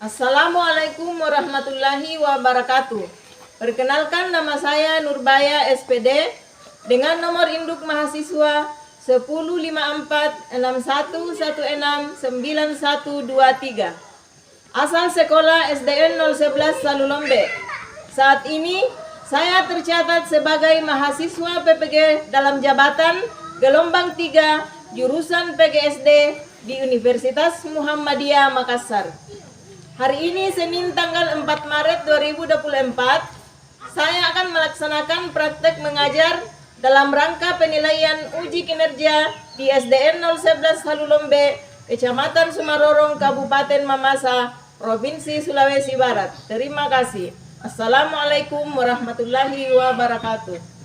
Assalamualaikum warahmatullahi wabarakatuh. Perkenalkan, nama saya Nurbaya SPD dengan nomor induk mahasiswa 105461169123. Asal sekolah SDN 011 Salulombe. Saat ini saya tercatat sebagai mahasiswa PPG dalam jabatan gelombang 3 jurusan PGSD di Universitas Muhammadiyah Makassar. Hari ini Senin tanggal 4 Maret 2024, saya akan melaksanakan praktek mengajar dalam rangka penilaian uji kinerja di SDN 011 Salulombe, Kecamatan Sumarorong, Kabupaten Mamasa, Provinsi Sulawesi Barat. Terima kasih. Assalamualaikum warahmatullahi wabarakatuh.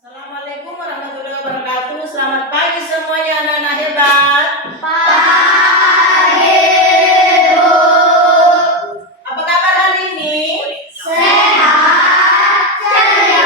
Assalamualaikum warahmatullahi wabarakatuh. Selamat pagi semuanya anak-anak hebat. Pagi, Bu. Apa kabar hari ini? Sehat, ceria,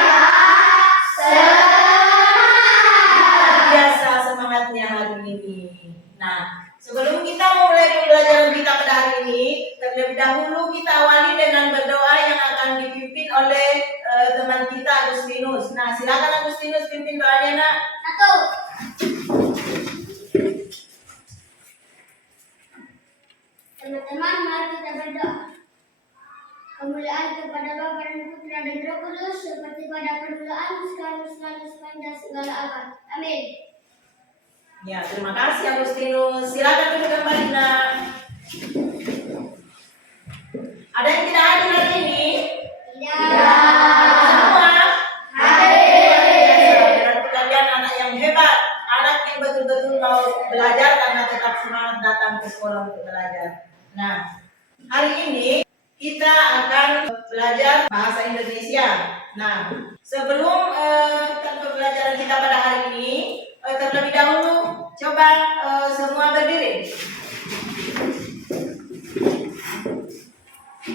semangat. Biasa semangatnya hari ini. Nah, sebelum kita mulai pembelajaran kita pada hari ini, terlebih dahulu kita awali dengan berdoa yang akan dipimpin oleh teman kita Agustinus. Nah, silakan Agustinus pimpin doanya, Nak. Satu. Teman-teman, mari kita berdoa. Kemuliaan kepada Bapa dan Putra dan Roh Kudus, seperti pada permulaan, sekarang, selalu, sepanjang segala abad. Amin. Ya, terima kasih Agustinus. Silakan duduk kembali, Nak. Ada yang tidak hadir hari ini? Tidak. Semua? Hadir. Berarti kalian anak yang hebat, anak yang betul-betul mau belajar karena tetap semangat datang ke sekolah untuk belajar. Nah, hari ini kita akan belajar bahasa Indonesia. Nah, sebelum kita pembelajaran kita pada hari ini, terlebih dahulu coba semua berdiri.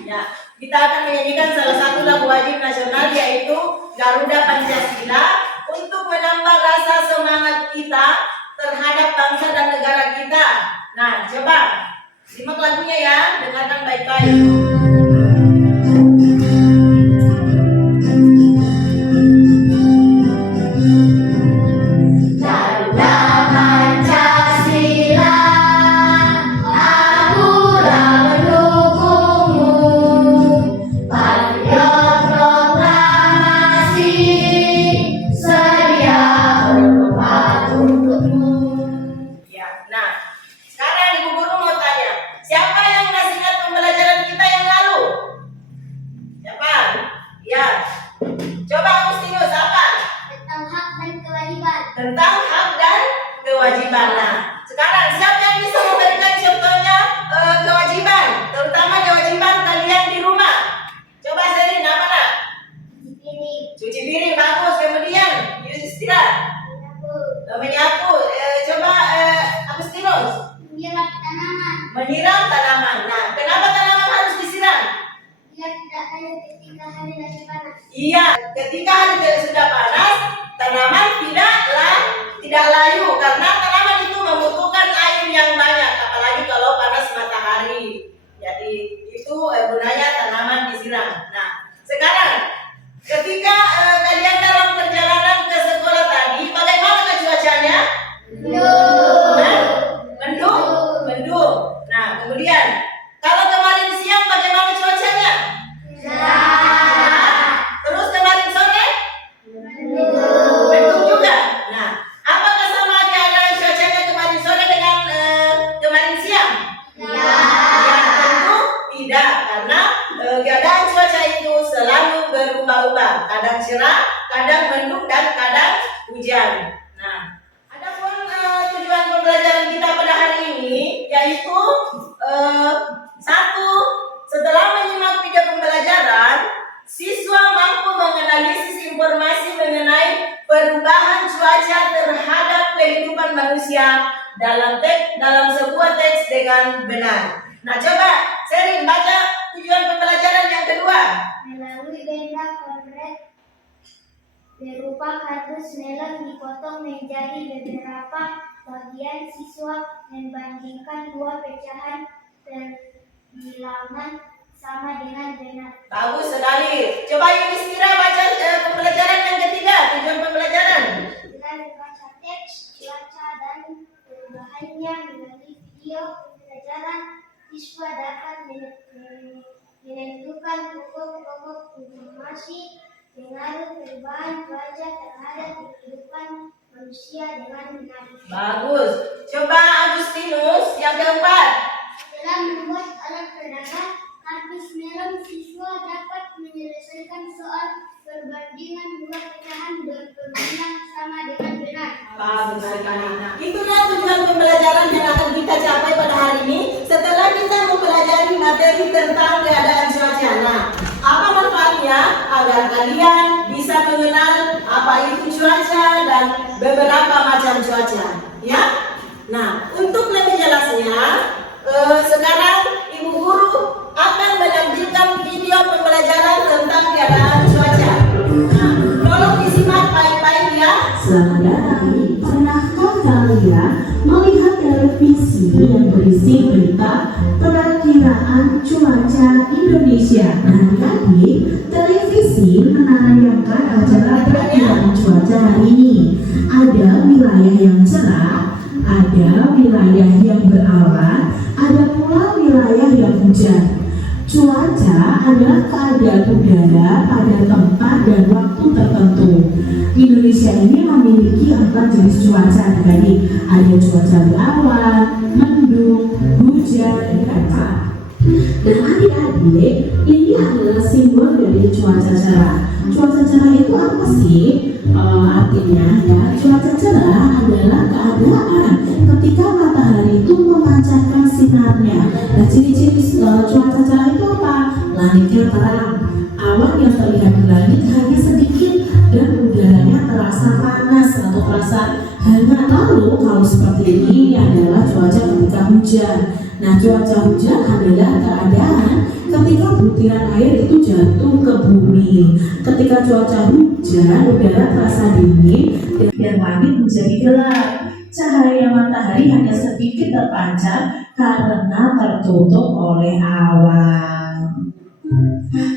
Ya, kita akan menyanyikan salah satu lagu wajib nasional, yaitu Garuda Pancasila, untuk menambah rasa semangat kita terhadap bangsa dan negara kita. Nah, coba simak lagunya ya, dengarkan baik-baik. Garuda Pancasila, akulah pendukungmu. Patriot proklamasi, sedia berkorban untukmu. Ya, nah, sekarang Ibu Guru mau tanya, siapa yang masih ingat pembelajaran kita yang lalu? Siapa? Ya, coba Agustinus, apa? Tentang hak dan kewajiban. Tentang hak dan kewajiban. Nah, sekarang siapa yang bisa memberikan contohnya kewajiban, terutama kewajiban kalian di rumah? Coba Serin, apa nak? Ini Cuci piring, bagus. Kemudian Yudhistira, menyapu. Coba Agustinus, menyiram tanaman menyiram tanaman. Nah, kenapa tanaman harus disiram? biar tidak layu ketika hari lagi panas. Iya, ketika hari sudah panas, tanaman tidak layu karena tanaman itu membutuhkan air yang banyak, apalagi kalau panas matahari. Jadi itu gunanya tanaman disiram. Nah, sekarang ketika kalian dalam perjalanan ke sekolah tadi, bagaimana cuacanya? Nah, mendung, mendung. Nah, kemudian kalau kemarin siang bagaimana cuacanya? Terus kemarin sore? Mendung juga. Nah, apakah sama keadaan cuacanya kemarin sore dengan kemarin siang? Ya, tentu tidak, karena keadaan cuaca itu selalu berubah-ubah. Kadang cerah, kadang mendung, dan kadang hujan. Nah, adapun tujuan pembelajaran kita pada hari ini yaitu satu, setelah menyimak video pembelajaran, siswa mampu menganalisis informasi mengenai perubahan cuaca terhadap kehidupan manusia dalam sebuah teks teks dengan benar. Nah, coba Sherin baca tujuan pembelajaran yang kedua. Melalui benda konkret berupa kardus melon dipotong menjadi beberapa bagian, siswa membandingkan dua pecahan terbilangan sama dengan benar. Bagus sekali. Coba Yudhistira baca pembelajaran yang ketiga, tujuan pembelajaran. Dengan membaca teks, cuaca, dan perubahannya melalui video pembelajaran, siswa dapat menentukan pokok-pokok informasi pengaruh perubahan cuaca terhadap kehidupan manusia dengan benar. Bagus. Coba Agustinus yang keempat. Setelah membuat alat peraga kardus melon, siswa dapat menyelesaikan soal perbandingan dua pecahan berbilangan sama dengan benar. Bagus sekali. Nah, itulah tujuan pembelajaran yang akan kita capai pada hari ini setelah kita mempelajari materi tentang keadaan cuaca. Nah, apa manfaatnya agar kalian bisa mengenal apa itu cuaca dan beberapa macam cuaca, ya? Nah, untuk lebih jelasnya, sekarang Ibu Guru akan menampilkan video pembelajaran tentang keadaan cuaca. Nah, tolong disimak baik-baik ya. Selamat datang. Pernahkah kalian melihat televisi yang berisi berita perakiraan cuaca Indonesia? Nah, tadi televisi menayangkan acara perakiraan cuaca hari ini. Ada wilayah yang cerah, ada wilayah yang berawan, ada pula wilayah yang hujan. Cuaca adalah keadaan udara pada tempat dan waktu tertentu. Indonesia ini memiliki 4 jenis cuaca. Tadi ada cuaca berawan, mendung, hujan, dan cerah. Nah, adik-adik, ini adalah simbol dari cuaca cerah. Cuaca cerah itu apa sih? Artinya ya, cuaca cerah adalah keadaan ketika matahari itu memancarkan sinarnya. Nah, ciri-ciri cuaca cerah itu apa? Langitnya terang, awan yang terlihat di langit hanya sedikit, dan udaranya terasa panas atau terasa hangat. Lalu kalau seperti ini adalah cuaca ketika hujan. Nah, cuaca hujan adalah keadaan ketika butiran air itu jatuh ke bumi. Ketika cuaca hujan, udara terasa dingin dan langit menjadi gelap. Cahaya matahari hanya sedikit terpancar karena tertutup oleh awan.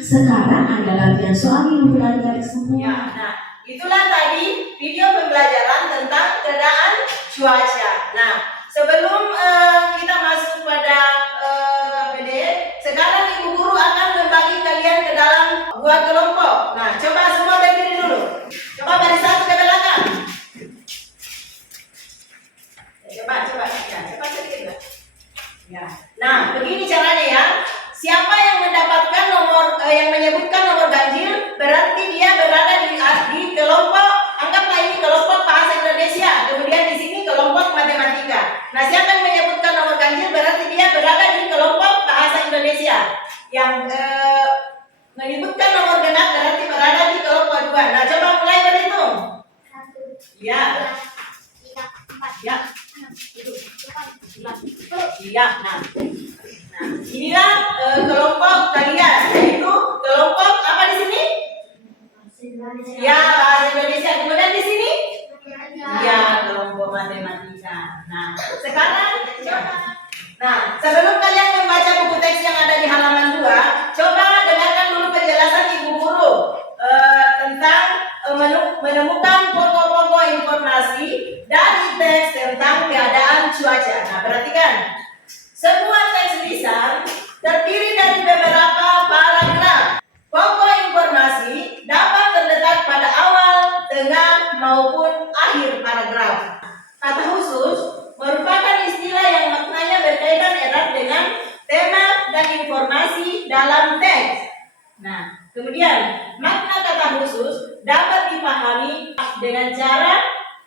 Sekarang ada latihan soal yang adik-adik semua. Ya, nah, itulah tadi video pembelajaran tentang keadaan cuaca. Nah, sebelum kita masuk pada PD, sekarang Ibu Guru akan membagi kalian ke dalam 2 kelompok. Nah, coba semua berdiri dulu. Coba baris satu ke belakang. Coba. Ya, cepat sedikit lah. Ya. Nah, begini caranya ya. Siapa yang mendapatkan yang menyebutkan nomor ganjil, berarti dia berada di kelompok, anggaplah ini kelompok bahasa Indonesia, kemudian di sini kelompok matematika. Nah, siapa yang menyebutkan nomor ganjil berarti dia berada di kelompok bahasa Indonesia. Yang menyebutkan nomor genap berarti berada di kelompok 2. Nah, coba mulai berhitung. 1, Ya. 2, 3, 4, Ya. 5, 6, 7, 8, 9, 10. Iya. Nah, inilah kelompok kalian, yaitu kelompok apa di sini? Ya, bahasa Indonesia. Kemudian di sini? Ya, kelompok matematika. Nah, sekarang coba. Nah, sebelum kalian membaca buku teks yang ada di halaman 2, coba dengarkan dulu penjelasan Ibu Guru tentang menemukan pokok-pokok informasi dari teks tentang keadaan cuaca. Nah, perhatikan. Sebuah teks lisan terdiri dari beberapa paragraf. Pokok informasi dapat terletak pada awal, tengah, maupun akhir paragraf. Kata khusus merupakan istilah yang maknanya berkaitan erat dengan tema dan informasi dalam teks. Nah, kemudian makna kata khusus dapat dipahami dengan cara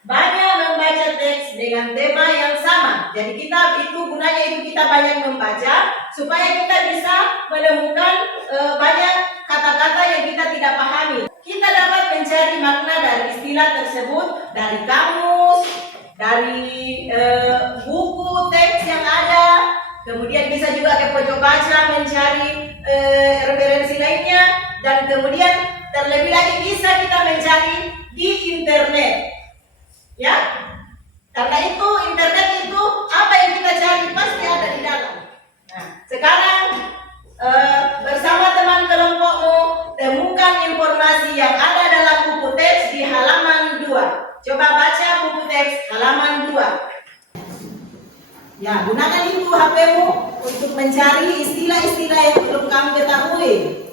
banyak membaca teks dengan tema yang sama. Jadi gunanya kita banyak membaca supaya kita bisa menemukan banyak kata-kata yang kita tidak pahami. Kita dapat mencari makna dari istilah tersebut dari kamus, dari buku teks yang ada, kemudian bisa juga ke pojok baca mencari referensi lainnya, dan kemudian terlebih lagi bisa kita mencari di internet, ya. Karena itu internet itu apa yang kita cari pasti ada di dalam. Nah, sekarang bersama teman kelompokmu temukan informasi yang ada dalam buku teks di halaman 2. Coba baca buku teks halaman 2. Ya, gunakan itu HP-mu untuk mencari istilah-istilah yang belum kamu ketahui.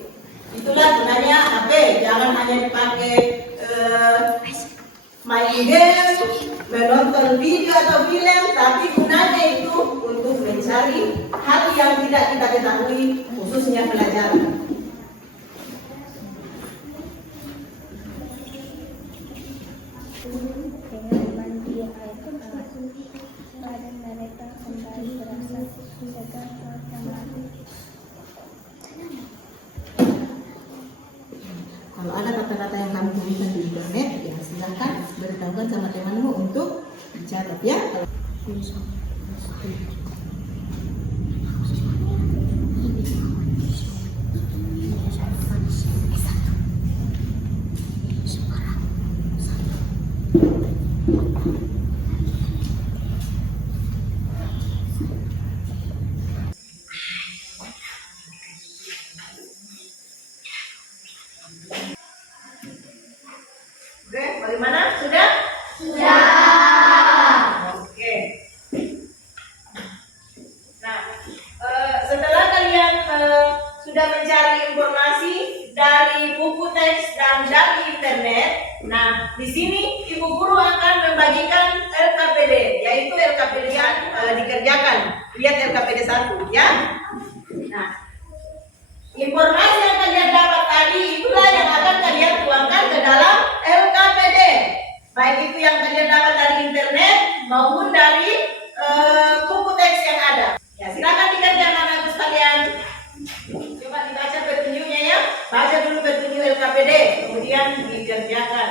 Itulah gunanya HP, jangan hanya dipakai main game, menonton video atau film, tapi gunanya itu untuk mencari hal yang tidak kita ketahui, khususnya pelajaran. Kalau ada kata-kata yang kamu temukan di internet, ya silahkan beritahukan sama temanmu untuk dicatat, ya. Oke, bagaimana? Sudah? Sudah. Oke. Nah, setelah kalian sudah mencari informasi dari buku teks dan dari internet, nah di sini ibu guru akan membagikan LKPD, yaitu LKPD yang dikerjakan. Lihat LKPD 1, ya. Nah, informasi yang kalian dapat tadi itulah yang akan kalian tuangkan ke dalam LKPD. Baik itu yang kalian dapat dari internet maupun dari buku teks yang ada. Ya, silakan dikerjakan anak-anak sekalian. Coba dibaca petunjuknya, ya. Baca dulu petunjuk LKPD, kemudian dikerjakan.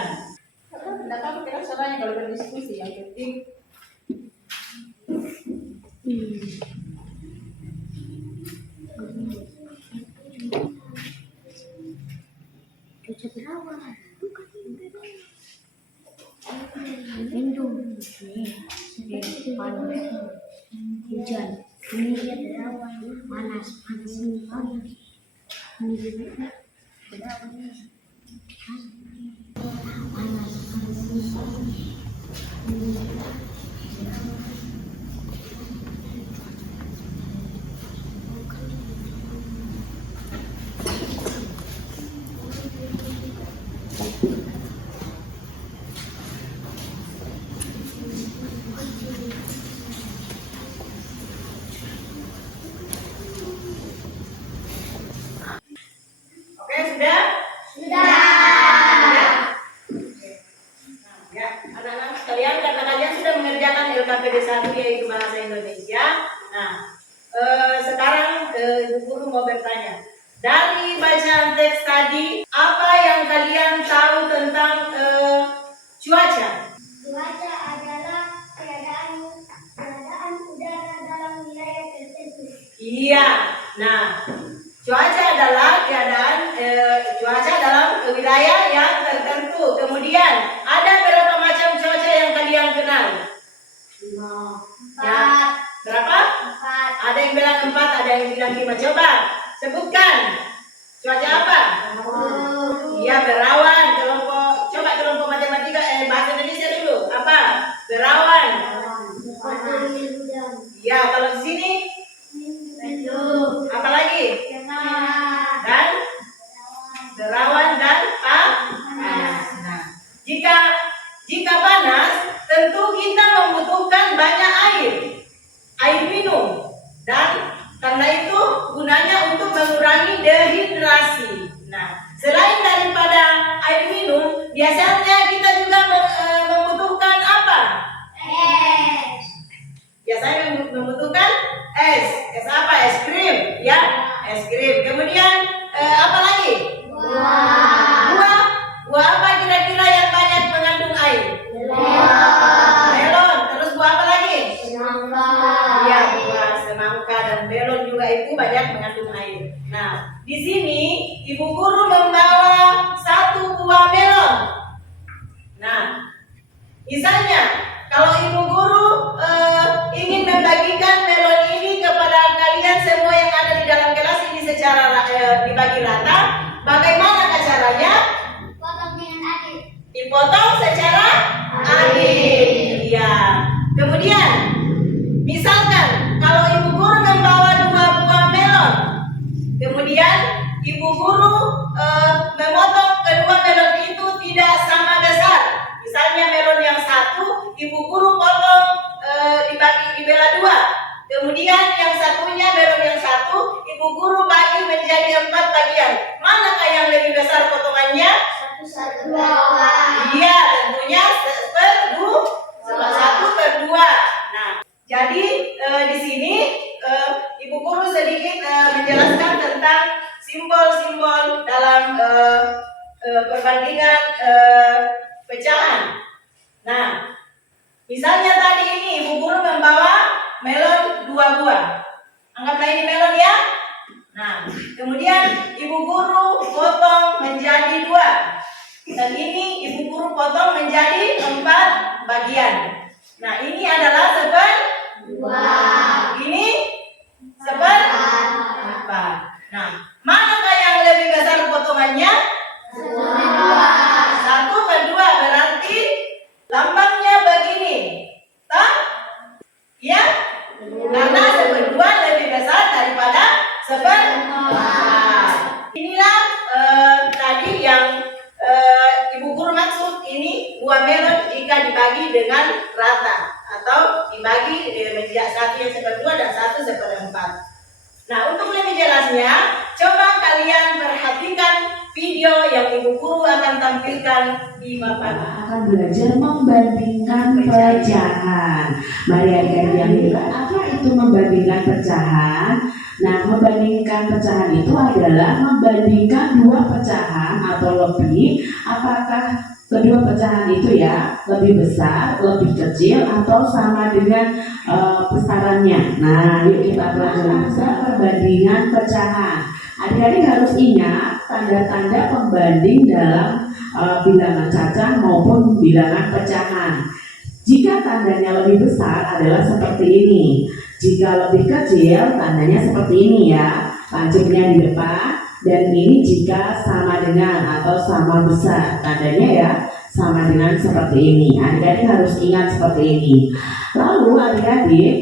Tidak tahu kira salahnya kalau berdiskusi, yang penting. Hujan, ini dia berawan, panas ini panas, ini juga berawan, panas ini panas. Oke, sudah? Sudah. Ya, anak-anak sekalian, karena kalian sudah mengerjakan LKPD 1, yaitu bahasa Indonesia. Nah, sekarang Ibu Guru mau bertanya, dari bacaan teks tadi, apa yang kalian tahu tentang cuaca? Cuaca adalah keadaan udara dalam wilayah tertentu. Iya. Nah, cuaca adalah keadaan cuaca dalam wilayah yang tertentu. Kemudian ada berapa macam cuaca yang kalian kenal? 4. Ya, berapa? 4. Ada yang bilang 4, ada yang bilang 5. Coba sebutkan. Cuaca apa? Iya, berawan. Kelompok matematika bahasa Indonesia dulu. Apa? Berawan. Iya, kalau di sini apa lagi? Dan berawan dan panas. Nah, jika panas, tentu kita membutuhkan banyak air minum, dan karena itu gunanya untuk mengurangi dehidrasi. Nah, selain daripada air minum, biasanya kita juga membutuhkan apa? Biasanya membutuhkan es apa? Es krim, ya, es krim. Kemudian apa lagi? Buah apa kira-kira yang banyak mengandung air? Melon. Terus buah apa lagi? Iya, buah semangka. nangka dan melon juga itu banyak mengandung air. Nah, di sini ibu guru membawa 1 buah melon. Nah, misalnya kalau ibu guru ingin membagikan melon ini kepada kalian semua yang ada di dalam kelas ini secara dibagi rata, bagaimana caranya? Potong dengan adil. Dipotong secara adil. Ya. Kemudian, misalkan kalau ibu guru membawa 2 buah melon, kemudian ibu guru memotong kedua melon itu tidak sama besar. Misalnya melon yang 1, ibu guru potong dibelah 2. Kemudian yang satunya melon yang 1, ibu guru bagi menjadi 4 bagian. Manakah yang lebih besar potongannya? 1/2. Iya, tentunya 1/2. Nah, jadi di sini ibu guru sedikit menjelaskan tentang simbol-simbol dalam perbandingan pecahan. Nah, misalnya tadi ini ibu guru membawa melon 2 buah. Anggaplah ini melon ya. Nah, kemudian ibu guru potong menjadi 2. Dan ini ibu guru potong menjadi 4 bagian. Nah, ini adalah 1/2. Ini 1/4. Nah, manakah yang lebih besar potongannya? 1/2. Berarti lambangnya begini. Toh? Ya? Karena 1/2 lebih besar daripada 1/4. Inilah tadi yang ibu guru maksud, ini buah melon jika dibagi dengan rata atau dibagi menjadi 1 yang 1/2 dan 1 1/4. Nah, untuk lebih jelasnya, coba kalian perhatikan video yang ibu guru akan tampilkan di paparan. Akan belajar membandingkan pecahan. Mari adik-adik yang hebat, apa itu membandingkan pecahan? Nah, membandingkan pecahan itu adalah membandingkan 2 pecahan atau lebih. Apakah kedua pecahan itu ya lebih besar, lebih kecil, atau sama dengan besarannya. Nah, yuk kita pelajari perbandingan pecahan. Adik-adik harus ingat tanda-tanda pembanding dalam bilangan cacah maupun bilangan pecahan. Jika tandanya lebih besar adalah seperti ini. Jika lebih kecil tandanya seperti ini ya, lancipnya di depan. Dan ini jika sama dengan atau sama besar, tandanya ya sama dengan seperti ini. Adik-adik harus ingat seperti ini. Lalu adik-adik,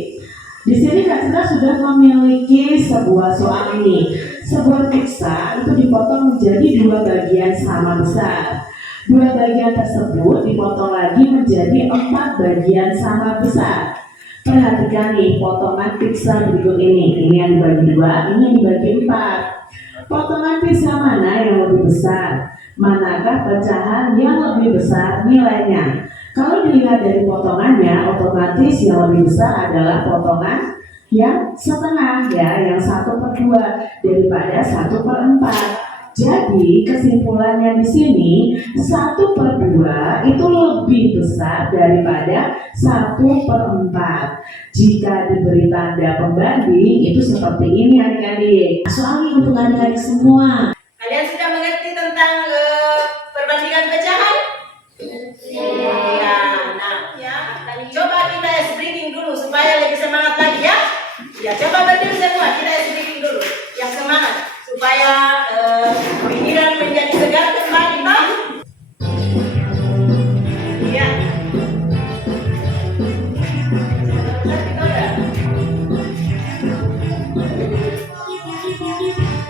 di sini Kak Citra sudah memiliki sebuah soal ini. Sebuah pizza itu dipotong menjadi 2 bagian sama besar. 2 bagian tersebut dipotong lagi menjadi 4 bagian sama besar. Perhatikan nih potongan pizza berikut ini. Ini yang dibagi 2, ini yang dibagi 4. Potongan pizza mana yang lebih besar? Manakah pecahan yang lebih besar nilainya? Kalau dilihat dari potongannya, otomatis yang lebih besar adalah potongan yang setengah ya, yang 1/2 daripada 1/4. Jadi kesimpulannya di sini 1/2 itu lebih besar daripada 1/4. Jika diberi tanda pembanding itu seperti ini adik-adik. Soalnya untuk adik-adik semua. Kalian sudah mengerti tentang perbandingan pecahan? Ya, nah, ya. Coba kita ice breaking dulu supaya lebih semangat lagi ya. Ya, coba berdiri semua, kita ice breaking dulu. Yang semangat supaya pikiran menjadi segar kembali, Pak. Ya.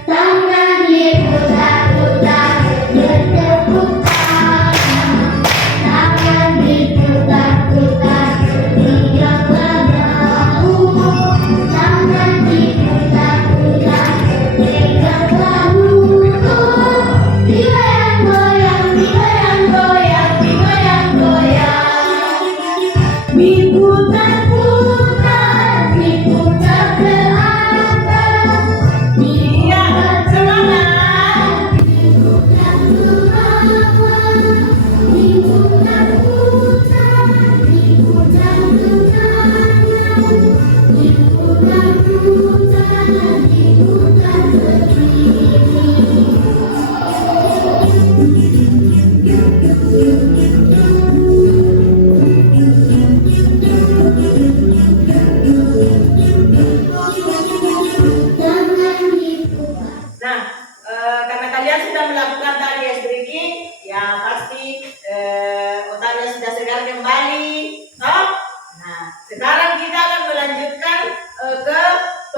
Tangan diputar-putar, bertepuk tangan. Tangan diputar-putar, tidak bahu. Tangan diputar-putar, tidak bahu. Dia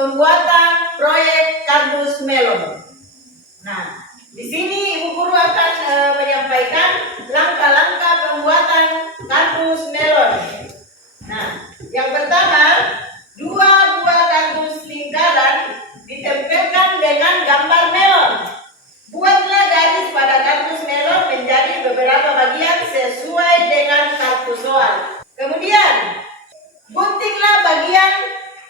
pembuatan proyek kardus melon. Nah, di sini Ibu Guru akan menyampaikan langkah-langkah pembuatan kardus melon. Nah, yang pertama, 2 buah kardus lingkaran ditempelkan dengan gambar melon. Buatlah garis pada kardus melon menjadi beberapa bagian sesuai dengan kartu soal. Kemudian, guntinglah bagian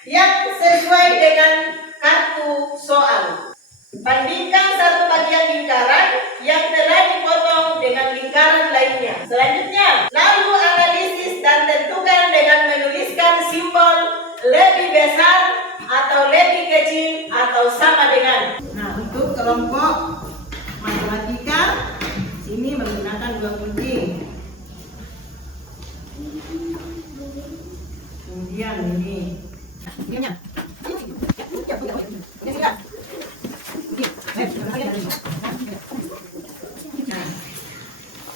yang sesuai dengan kartu soal. Bandingkan satu bagian lingkaran yang telah dipotong dengan lingkaran lainnya. Selanjutnya, lalu analisis dan tentukan dengan menuliskan simbol lebih besar atau lebih kecil atau sama dengan. Nah, untuk kelompok matematika, sini menggunakan 2 gunting. Kemudian ini.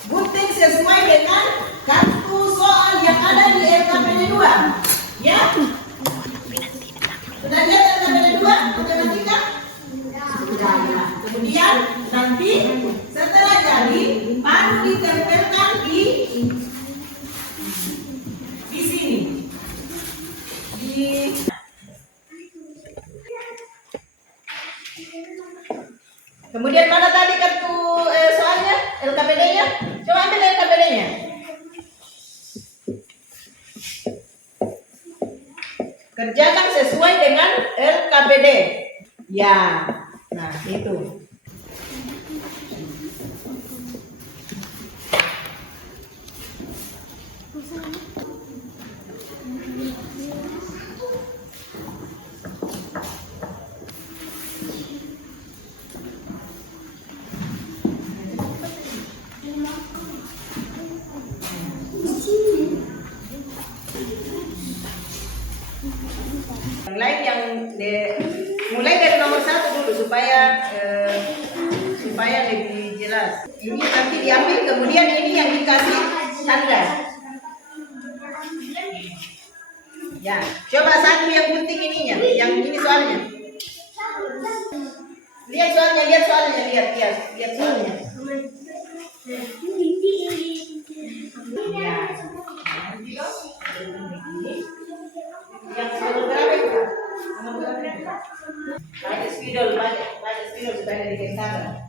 Gunting sesuai dengan kartu soal yang ada di LKPD 2. Ya? Sudah lihat LKPD 2 matematika? Sudah ya. Kemudian nanti setelah jadi baru ditempelkan di sini. Kemudian mana tadi kartu soalnya, LKPD-nya? Coba ambil LKPD-nya. Kerjakan sesuai dengan LKPD. Ya, nah itu. Yang lain yang mulai dari nomor 1 dulu supaya lebih jelas. Ini nanti diambil, kemudian ini yang dikasih tanda. Ya, coba satu yang gunting ininya, yang ini soalnya. Lihat soalnya, lihat soalnya. Ya. Yang nomor berapa itu? Pakai spidol supaya dari bentara.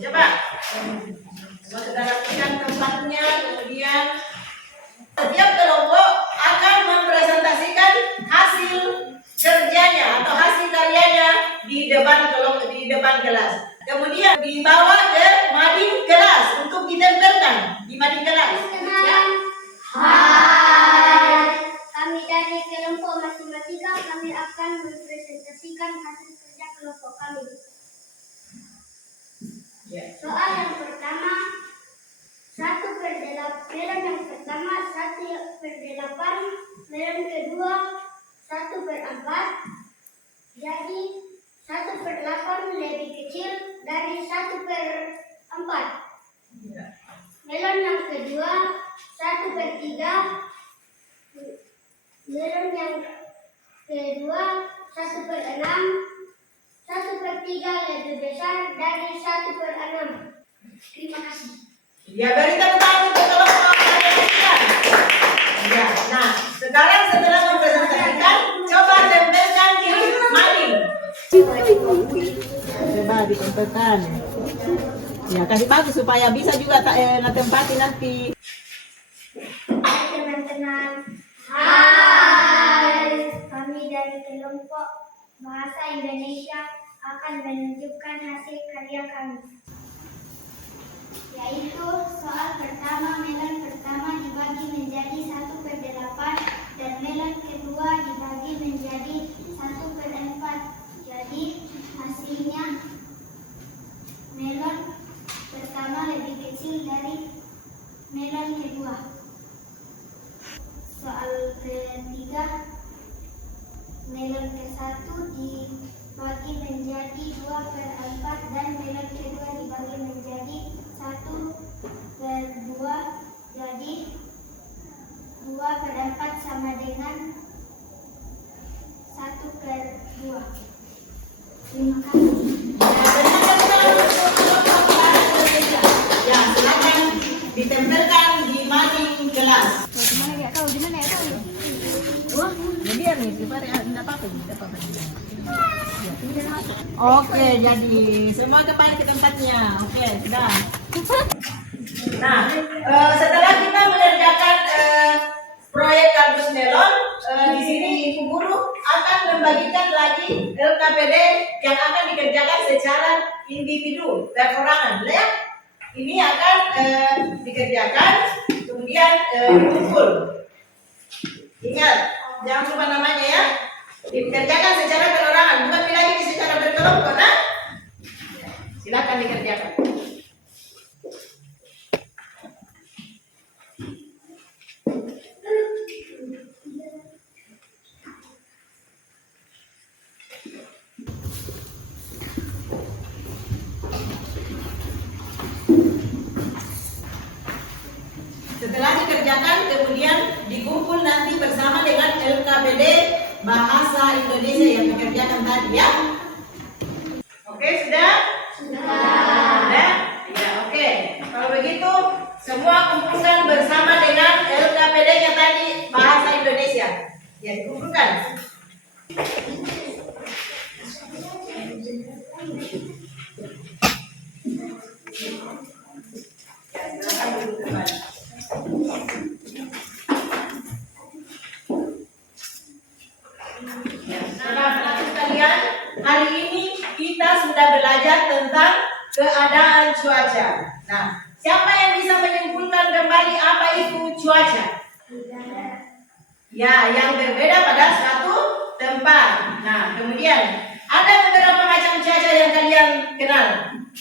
Coba saudara rapikan tempatnya, kemudian setiap kelompok akan mempresentasikan hasil kerjanya atau hasil karyanya di depan kelas. Kemudian dibawa ke mading kelas untuk ditempelkan di mading kelas. Ya. Hai, kami dari kelompok matematika, kami akan mempresentasikan hasil kerja kelompok kami. Soal yang pertama, 1/8, melon yang pertama 1/8, melon kedua 1/4. Jadi 1/8 lebih kecil dari 1/4. Melon yang kedua 1/3, melon yang kedua 1/6. 1/3 lebih besar dari 1/6. Terima kasih. Ya, beri tepuk tangan untuk kelompok matematika. Ya, nah sekarang setelah mempresentasikan, coba tempelkan di mading. Coba ditempelkan. Ya, kasih bagus supaya bisa juga tempati nanti. Hai teman-teman. Hai. Kami dari kelompok Bahasa Indonesia akan menunjukkan hasil karya kami, yaitu soal pertama, melon pertama dibagi menjadi 1/8 dan melon kedua dibagi menjadi 1/4. Jadi hasilnya melon pertama pertama lebih kecil dari melon kedua. Soal ketiga, melon ke-1 dibagi menjadi 2/4 dan melon kedua dibagi menjadi 1/2, jadi 2/4 sama dengan 1/2. Terima kasih. Ya, silakan ditempelkan di mading kelas. Oke, jadi semua kembali ke tempatnya. Oke, sudah. Nah, setelah kita mengerjakan proyek kardus melon, di sini Ibu Guru akan membagikan lagi LKPD yang akan dikerjakan secara individu, perorangan, ya. Ini akan dikerjakan, kemudian dikumpul. Ingat, jangan lupa namanya ya. Dikerjakan secara perorangan, bukan lagi secara berkelompok, nah? Silakan dikerjakan. Setelah dikerjakan, kemudian dikumpul nanti bersama dengan LKPD Bahasa Indonesia yang dikerjakan tadi ya. Oke, sudah? Sudah? Ya, oke. Kalau begitu, semua kumpulkan bersama dengan LKPD-nya tadi Bahasa Indonesia. Ya, dikumpulkan. Ya, silakan duduk kembali. Saudara-saudara sekalian, hari ini kita sudah belajar tentang keadaan cuaca. Nah, siapa yang bisa menyimpulkan kembali apa itu cuaca? Ya, yang berbeda pada suatu tempat. Nah, kemudian ada beberapa macam cuaca yang kalian kenal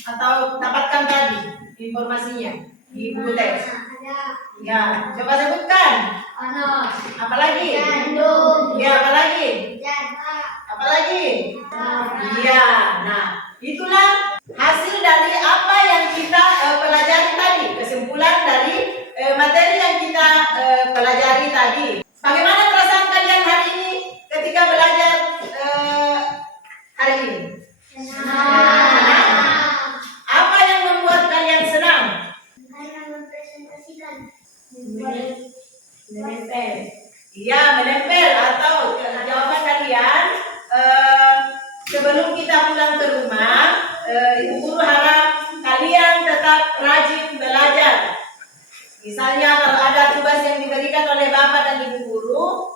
atau dapatkan tadi informasinya di buku teks. Ya, coba sebutkan. Panas. Apalagi? Mendung. Ya, apalagi? Apalagi? Iya. Nah, itulah hasil dari apa yang kita pelajari tadi. Kesimpulan dari materi yang kita pelajari tadi. Bagaimana perasaan kalian hari ini ketika belajar hari ini? Senang. Apa yang membuat kalian senang? Karena mempresentasikan. Menempel. Iya, menempel atau jawaban kalian sebelum kita pulang ke rumah, Ibu Guru harap kalian tetap rajin belajar. Misalnya kalau ada tugas yang diberikan oleh Bapak dan Ibu Guru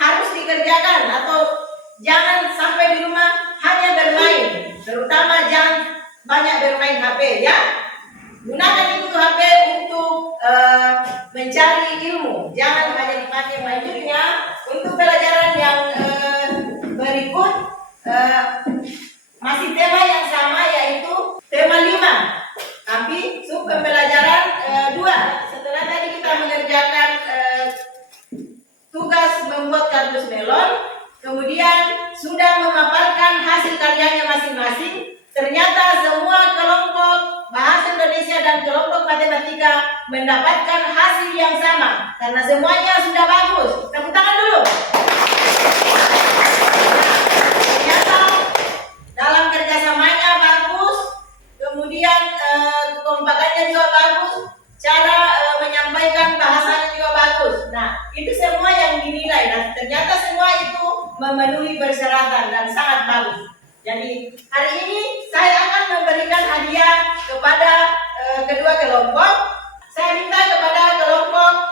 harus dikerjakan atau jangan sampai di rumah hanya bermain, terutama jangan banyak bermain HP ya. Gunakan itu HP untuk mencari ilmu, jangan hanya dipakai lanjutnya untuk pelajaran yang berikut masih tema yang sama yaitu tema 5, tapi sub pembelajaran 2. Setelah tadi kita mengerjakan tugas membuat kardus melon, kemudian sudah memaparkan hasil karyanya masing-masing. Ternyata semua kelompok bahasa Indonesia dan kelompok matematika mendapatkan hasil yang sama karena semuanya sudah bagus. Tepuk tangan dulu. Ternyata dalam kerjasamanya bagus, kemudian kekompakannya juga bagus, cara menyampaikan bahasanya juga bagus. Nah, itu semua yang dinilai dan ternyata semua itu memenuhi persyaratan dan sangat bagus. Jadi hari ini saya akan memberikan hadiah kepada kedua kelompok. Saya minta kepada kelompok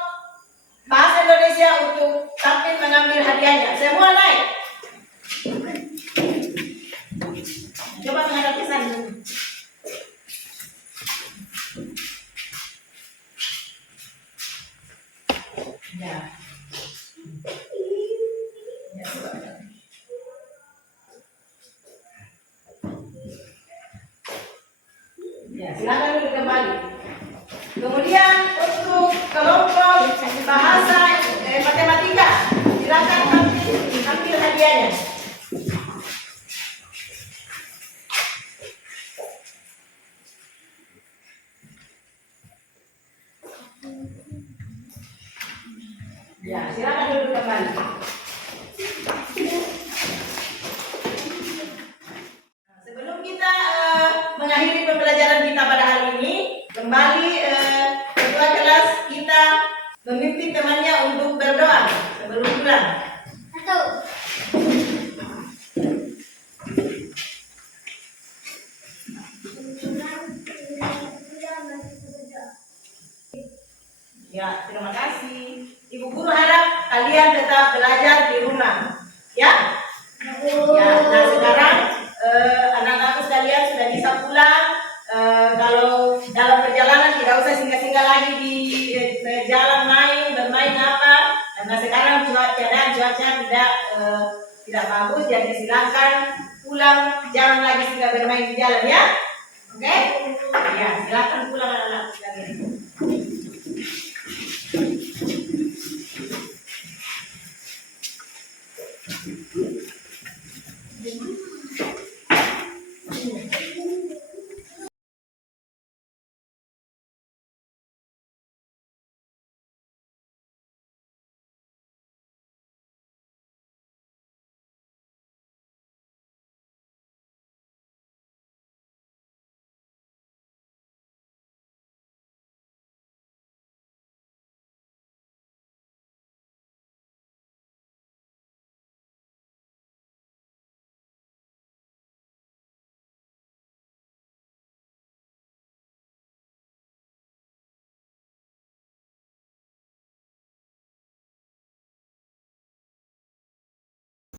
bahasa Indonesia untuk tampil mengambil hadiahnya. Semua naik. Coba menghadap ke sana. Ya. Ya, coba. Ya, silakan duduk kembali. Kemudian untuk kelompok bahasa matematika, silakan ambil hadiahnya. Ya, silakan duduk kembali. Sebelum kita mengakhiri pembelajaran kita pada hari ini, kembali ketua kelas kita memimpin temannya untuk berdoa sebelum pulang. Satu. Ya, terima kasih. Ibu guru harap kalian tetap belajar di rumah. Ya? Ya, nah sekarang anak-anak sekalian sudah bisa pulang. Kalau dalam perjalanan tidak usah singgah-singgah lagi di jalan bermain apa. Karena sekarang cuaca tidak bagus, jadi silakan pulang, jangan lagi singgah bermain di jalan ya. Oke? Ya, silakan pulang anak-anak sekalian.